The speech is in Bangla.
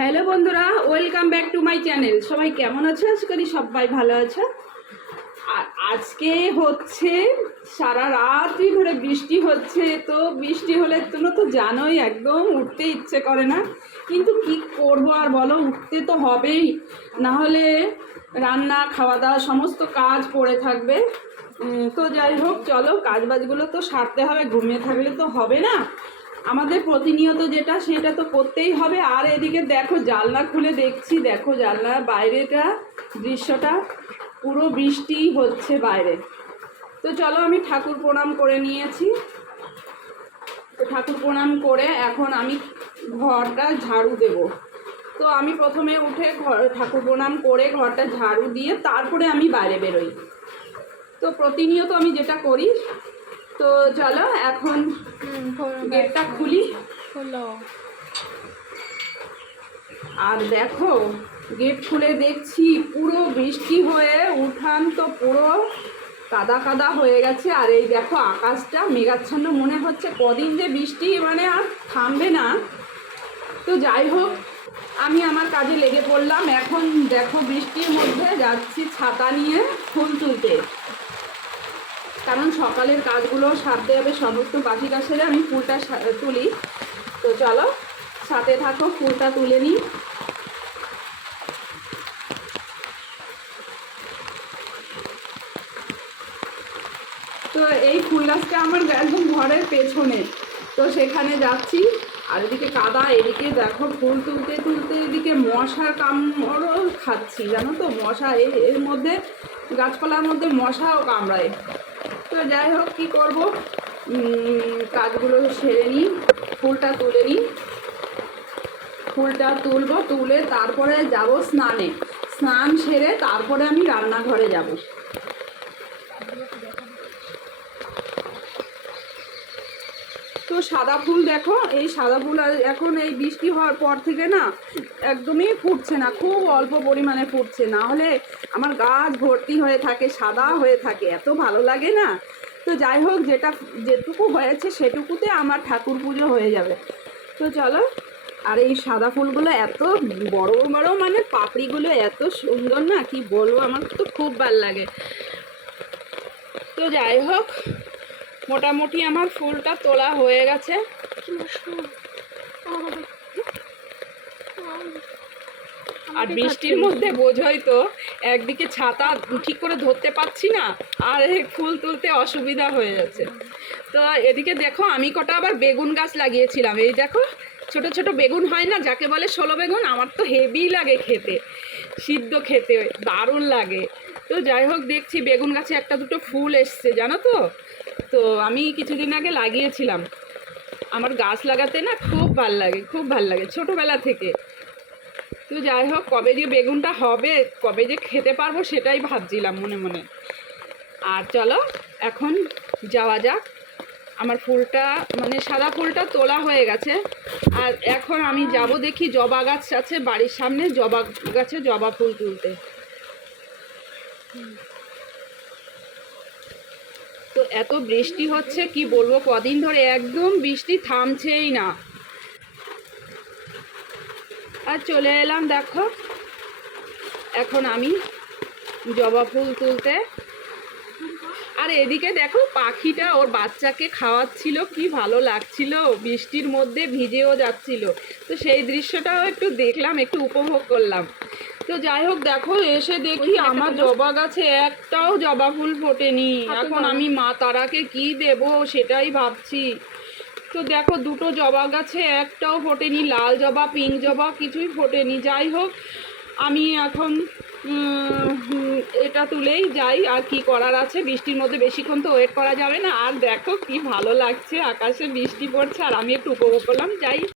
হ্যালো বন্ধুরা, welcome back to my channel. সবাই কেমন আছো? আশা করি সবাই ভালো আছে। আর আজকে হচ্ছে সারা রাতই ধরে বৃষ্টি হচ্ছে। তো বৃষ্টি হলে তোমরা তো জানোই একদম উঠতে ইচ্ছে করে না, কিন্তু কি করব আর বলো, উঠতে তো হবেই, না হলে রান্না খাওয়া দাওয়া সমস্ত কাজ পড়ে থাকবে। তো যাই হোক, চলো কাজবাজগুলো তো সারতে হবে, ঘুমিয়ে থাকলে তো হবে না। আমাদের প্রতিনিয়ত যেটা সেটা তো করতেই হবে। আর এদিকে দেখো, জানলা খুলে দেখছি, দেখো জানলার বাইরেটা দৃশ্যটা, পুরো বৃষ্টি হচ্ছে বাইরে। তো চলো, আমি ঠাকুর প্রণাম করে নিয়েছি। তো ঠাকুর প্রণাম করে এখন আমি ঘরটা ঝাড়ু দেব। তো আমি প্রথমে উঠে ঠাকুর প্রণাম করে ঘরটা ঝাড়ু দিয়ে তারপরে আমি বাইরে বেরোই। তো প্রতিনিয়ত আমি যেটা করি। তো চলো এখন গেটটা খুলি। আর দেখো, গেট খুলে দেখছি পুরো বৃষ্টি হয়ে উঠান তো পুরো কাদা কাদা হয়ে গেছে। আর এই দেখো আকাশটা মেঘাচ্ছন্ন, মনে হচ্ছে কদিন যে বৃষ্টি মানে আর থামবে না। তো যাই হোক, আমি আমার কাজে লেগে পড়লাম। এখন দেখো বৃষ্টির মধ্যে যাচ্ছি ছাতা নিয়ে ফুল তুলতে, কারণ সকালের কাজগুলো সারতে হবে। সমস্ত বাকি কাজ সেরে আমি ফুলটা তুলি। তো চলো সাথে থাকো, ফুলটা তুলে নিই। তো এই ফুল গাছটা আমার একদম ঘরের পেছনে, তো সেখানে যাচ্ছি। আর এদিকে কাদা, এদিকে দেখো ফুল তুলতে তুলতে এদিকে মশার কামড়ও খাচ্ছি, জানো তো। মশা এর মধ্যে, গাছপালার মধ্যে মশাও কামড়ায়। তো যাই হোক, কী করবো, কাজগুলো সেরে নিই, ফুলটা তুলে নিই। ফুলটা তুলবো, তুলে তারপরে যাব স্নানে। স্নান সেরে তারপরে আমি রান্নাঘরে যাব। তো সাদা ফুল দেখো, এই সাদা ফুল এখন এই বৃষ্টি হওয়ার পর থেকে না একদমই ফুটছে না, খুব অল্প পরিমাণে ফুটছে। না হলে আমার গাছ ভর্তি হয়ে থাকে, সাদা হয়ে থাকে, এত ভালো লাগে না। তো যাই হোক, যেটুকু হয়েছে সেটুকুতে আমার ঠাকুর পুজো হয়ে যাবে। তো চলো। আর এই সাদা ফুলগুলো এত বড় বড়, মানে পাপড়িগুলো এত সুন্দর না, কি বলবো, আমার তো খুব ভালো লাগে। তো যাই হোক, মোটামুটি আমার ফুলটা তোলা হয়ে গেছে। আর বৃষ্টির মধ্যে বোঝোই তো, একদিকে ছাতা ঠিক করে ধরতে পারছি না, আর ফুল তুলতে অসুবিধা হয়ে যাচ্ছে। তো এদিকে দেখো, আমি কটা আবার বেগুন গাছ লাগিয়েছিলাম। এই দেখো, ছোট ছোট বেগুন হয় না, যাকে বলে ষোলো বেগুন, আমার তো হেভি লাগে খেতে, সিদ্ধ খেতে দারুণ লাগে। তো যাই হোক, দেখছি বেগুন গাছে একটা দুটো ফুল এসছে, জানো তো। তো আমি কিছুদিন আগে লাগিয়েছিলাম। আমার গাছ লাগাতে না খুব ভাল লাগে, খুব ভাল লাগে ছোটোবেলা থেকে। তো যাই হোক, কবে যে বেগুনটা হবে, কবে যে খেতে পারবো, সেটাই ভাবছিলাম মনে মনে। আর চলো এখন যাওয়া যাক। আমার ফুলটা, মানে সাদা ফুলটা তোলা হয়ে গেছে। আর এখন আমি যাব, দেখি জবা গাছ আছে বাড়ির সামনে, জবা গাছে জবা ফুল তুলতে। তো এত বৃষ্টি হচ্ছে, কি বলবো, কদিন ধরে একদম বৃষ্টি থামছেই না। আর চলে এলাম দেখো, এখন আমি জবা ফুল তুলতে। আর এদিকে দেখো, পাখিটা ওর বাচ্চাকে খাওয়াচ্ছিল, কি ভালো লাগছিল, বৃষ্টির মধ্যে ভিজেও যাচ্ছিল। তো সেই দৃশ্যটাও একটু দেখলাম, একটু উপভোগ করলাম। তো যাই হোক, দেখো এসে দেখি আমার জবা গাছে একটাও জবা ফুল ফোটেনি। এখন আমি মা তারাকে কি দেব সেটাই ভাবছি। তো দেখো, দুটো জবা গাছে একটাও ফোটেনি, লাল জবা পিঙ্ক জবা কিছুই ফোটেনি। যাই হোক, আমি এখন এটা তুলেই যাই, আর কি করার আছে, বৃষ্টির মধ্যে বেশিক্ষণ তো ওয়েট করা যাবে না। আর দেখো কি ভালো লাগছে, আকাশে বৃষ্টি পড়ছে আর আমি একটু উপভোগ করলাম। যাই।